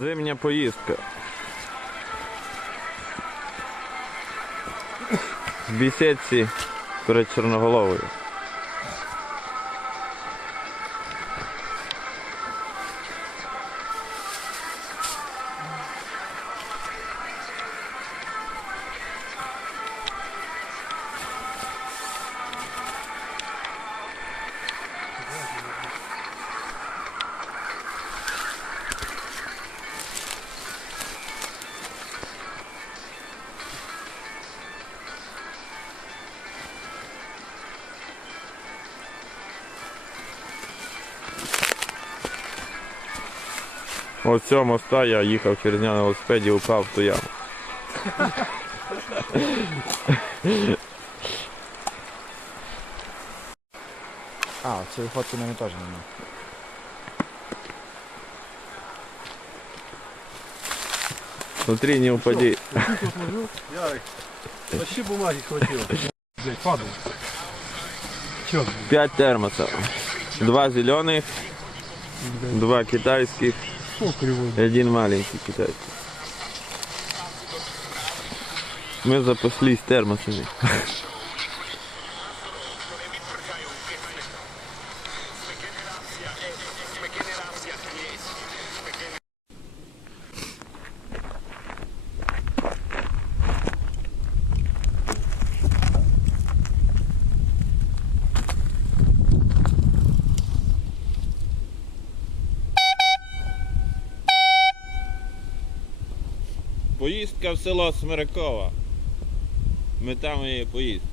Зимня поїздка. В бісідці перед Чорноголовою. Ось цього моста я їхав через нього на велосипеді, упав в ту яму. А, цієї фотки в мене теж немає. Смотри, не упади. Ярик, почти бумаги хватило. Блять, падал. Чё, Пять термосов. Два зеленых, два китайских что кривой? один маленький китайский. Мы запаслись термосами. Поїздка в село Смирякова. Ми там і поїздка.